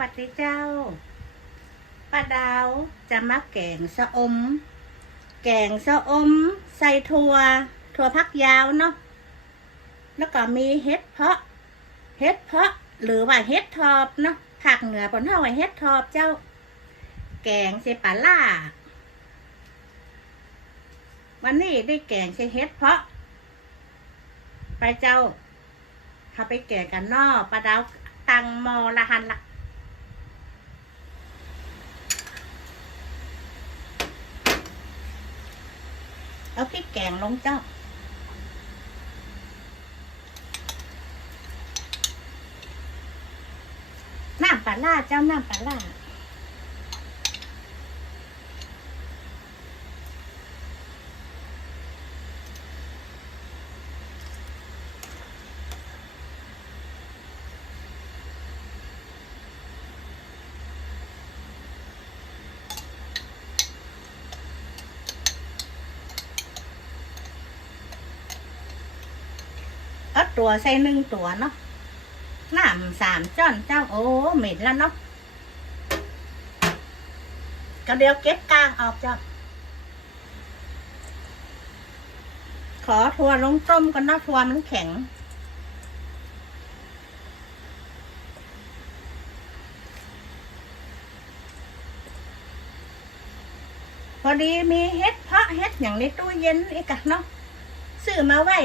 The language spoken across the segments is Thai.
ปัดเจ้าป้าดาวจะมาแกงสะอม แกงสะอม ใส่ถั่ว ถั่วพักยาวเนาะ แล้วก็มีเห็ดเพาะ เห็ดเพาะหรือว่าเห็ดทอบเนาะภาคเหนือปนเท่าว่าเห็ดทอบเจ้า แกงใส่ปลาล่า วันนี้ได้แกงใส่เห็ดเพาะ ไปเจ้าเขาไปแกงกันเนอปลาดาวตังมอละหันละ เอาพริกแกงลงเจ้า น้ำปลาล่าเจ้าน้ำปลาล่า ตัวใส่หนึ่งตัวเนาะน้ำสามจ้อนเจ้าโอ้เหม็นแล้วเนาะก็เดี๋ยวเก็บกลางออกเจ้าขอทัวลงต้มกันนาะทัวมันแข็ง พอดีมีเฮ็ดเพาะเฮ็ดอย่างในตู้เย็นอีกอะเนาะซื้อมาไว้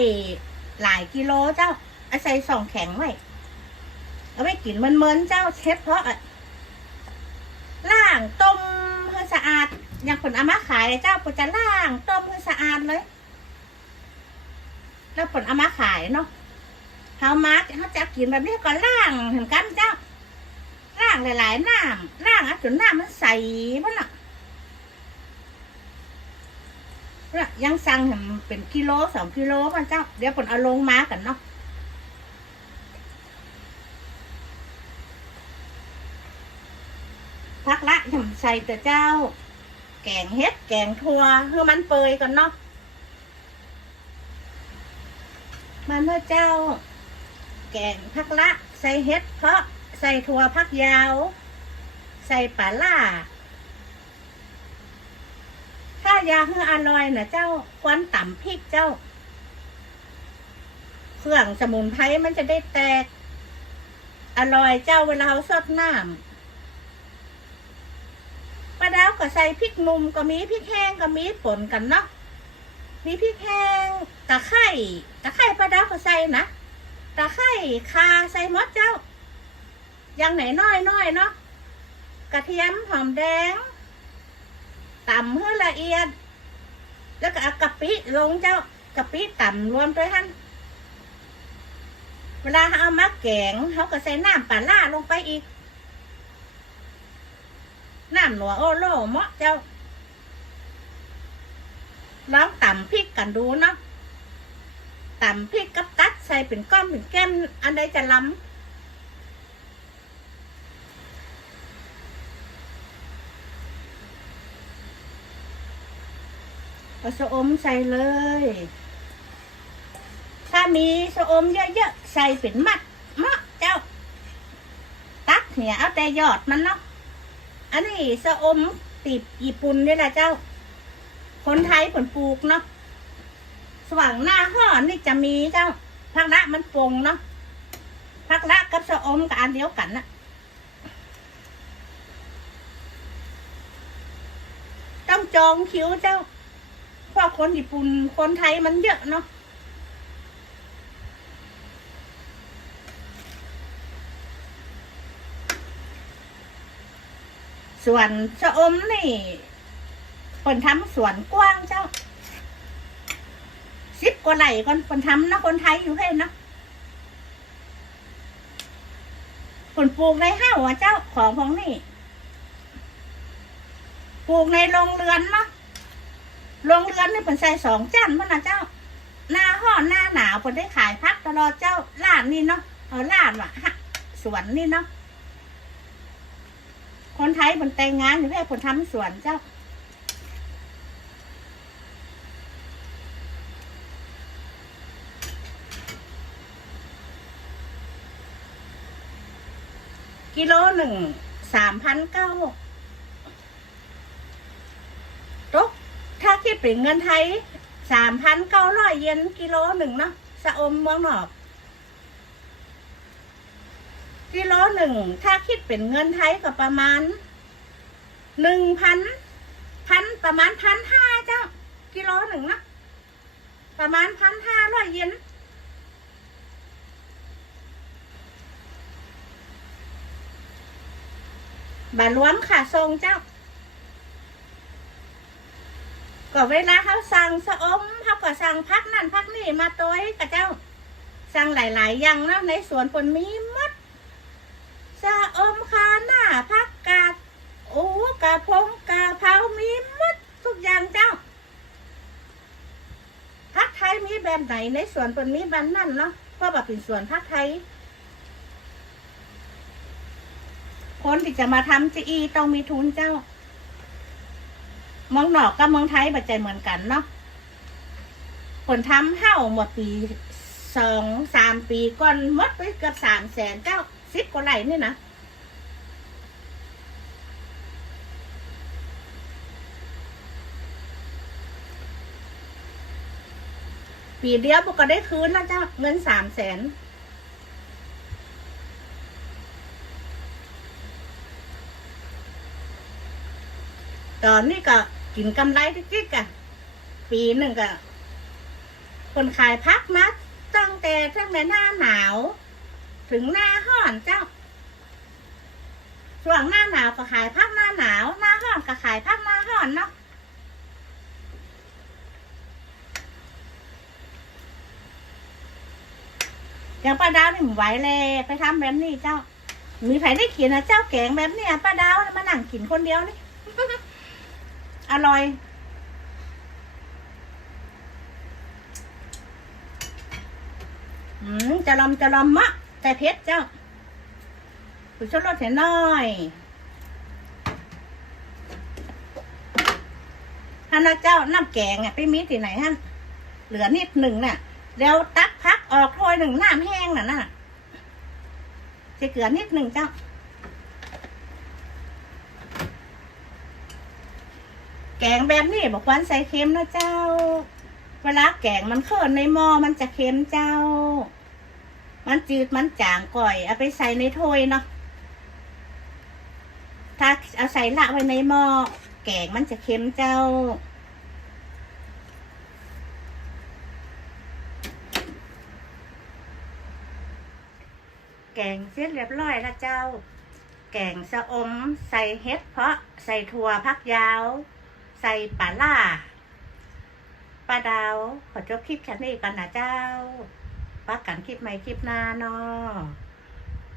หลายกิโลเจ้าอาใส่สองแข็งไว้เอาไปกินมันเมินเจ้าเช็ดเพราะอะล่างต้มให้สะอาด อย่างคนอามาขายเลยเจ้าก็จะล่างต้มให้สะอาดเลย แล้วผลอามาขายเนาะเขามาเขาจะกินแบบนี้ก็ล่างเหมือนกันเจ้าล่างหลายๆน้ำล่างอะจนน้ำมันใสมันอะเนี่ ยยังสั่งเห็นเป็นกิโลสองกิโลมันเจ้า เดี๋ยวผลเอาลงมากันเนาะพักละยำใส่แต่เจ้า แกงเฮ็ดแกงทัวคือมันเปยก่อนเนาะมันเมื่อเจ้า แกงพักละ ใส่เฮ็ดเพาะใส่ทัวพักยาว ใส่ปลาล่า ถ้าอยากให้อร่อยนะเจ้าควันต่ำพริกเจ้า เครื่องสมุนไพรมันจะได้แตก อร่อยเจ้าเวลาเราสดน้ำปลาดาวก็ใส่พริกหนุ่มก็มีพริกแห้งก็มีป่นกันเนาะมีพริกแห้งตะไคร่ตะไคร่ปลาดาวก็ใส่นะตะไคร่คาใส่มดเจ้าย่างไหนน้อยน้อยเนาะกระเทียมหอมแดง ต่ำให้ละเอียด แล้วก็เอากะปิลงเจ้ากะปิต่ำรวมด้วยท่านเวลาเอามาแกงเขาก็ใส่น้ำปลาล่าลงไปอีกน้ำหนัวโอโลเหมาะเจ้าลองต่ำพริกกันดูเนาะต่ำพริกกับตัดใส่เป็นก้อนเป็นแก้มอันใดจะล้ำ เอาสะอมใส่เลย ถ้ามีสะอมเยอะๆใส่เป็นมัดเมาะเจ้า ตักเหี่ยเอาแต่ยอดมันเนาะ อันนี้สะอมติบญี่ปุ่นนี่แหละเจ้า คนไทยผลปลูกเนาะ สว่างหน้าห่อนี่จะมีเจ้าพักละมันปงเนาะพักละกับสะอมกับอันเดียวกันนะต้องจองคิวเจ้า เพราะคนญี่ปุ่นคนไทยมันเยอะเนาะส่วนชะอมนี่เปิ่นทำสวนกว้างเจ้าสิบกว่าไหลก่อนเปิ่นทำนะคนไทยอยู่ให้เนาะเปิ่นปลูกในห้าวะเจ้าของของนี่ปลูกในโรงเรือนเนาะ โรงเรือนนี่เปิ่นใส่สองจันมันนะเจ้า หน้าห้อหน้าหนาวเปิ่นได้ขายพักตลอดเจ้าล้านนี่เนาะเออล้านว่ะสวนนี่เนาะคนไทยมันแต่งงานอยู่แค่คนทำสวนเจ้ากิโลหนึ่งสามพันเก้าตกถ้า คิดเป็นเงินไทยสามพันเก้าร้อยเยนกิโลหนึ่งเนาะสะอมเมืองนอก กิโลหนึ่งถ้าคิดเป็นเงินไทยก็ประมาณหนึ่งพันพันประมาณพันห้าเจ้า กิโลหนึ่งนะประมาณพันห้าร้อยเยนบารวมค่ะทรงเจ้า ก็เวลาเขาสั่งสะอมเขาก็สั่งพักนั่นพักนี่มาตัวให้กับเจ้า สั่งหลาย ๆ อย่างเนาะในสวนผลมีหมดสะอมคาหน้าพักกาดโอ้กะพงกะเพรามีหมดทุกอย่างเจ้าพักไทยมีแบบไหนในสวนผลมีบันนั่นเนาะเพราะว่าเป็นสวนพักไทยคนที่จะมาทำจีอีต้องมีทุนเจ้า เมืองนอกกับเมืองไทยบัจใจเหมือนกันเนาะคนทำเห่าหมดปีสองสามปีก่อนมดไปเกือบสามแสนเก้าสิบกว่าไร่นี่นะปีเดียวพวกก็ได้คืนแล้วเจ้าเงินสามแสน ตอนนี้ก็กินกำไรจิ๊กๆอะปีหนึ่งก็คนขายพักมาตั้งแต่ตั้งแต่หน้าหนาว ถึงหน้าห้อนเจ้าช่วงหน้าหนาวก็ขายพักหน้าหนาว หน้าห้อนก็ขายพักหน้าห้อนเนาะอย่างป้าดาวนี่ผมไหวเลยไปทำแบบนี้เจ้า มีใครได้กินนะเจ้าแกงแบบเนี้ยป้าดาวมานั่งกินคนเดียวนี่ อร่อย อืม จะลอมจะลอมมะ แต่เพชรเจ้าผุชรสเห็นน้อยท่านนะเจ้าน้ำแกงอะไปมีที่ไหนฮะเหลือนิดหนึ่งน่ะเดี๋ยวตักพักออกถ้วยหนึ่งน้ำแห้งน่ะน่ะจะเกลือนิดหนึ่งเจ้า แกงแบบนี้บอกวันใส่เค็มนะเจ้า เวลาแกงมันเคินในหม้อมันจะเค็มเจ้า มันจืดมันจางก่อยเอาไปใส่ในถ้วยเนาะถ้าเอาใส่ละไว้ในหม้อแกงมันจะเค็มเจ้า แกงเสร็จเรียบร้อยแล้วเจ้า แกงสะอมใส่เห็ดเพาะใส่ถั่วพักยาว ส่ปลาล่าปลาดาว ขอจบคลิปแค่นี้ก่อนนะเจ้าปักกันคลิปใหม่คลิปหน้าเนาะ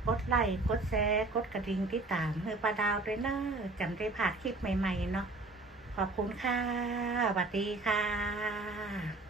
กดไลค์กดแชร์กดกระดิ่งติดตามเฮือปลาดาวด้วยเนอะจำได้ผ่านคลิปใหม่ ๆ เนาะขอบคุณค่ะสวัสดีค่ะ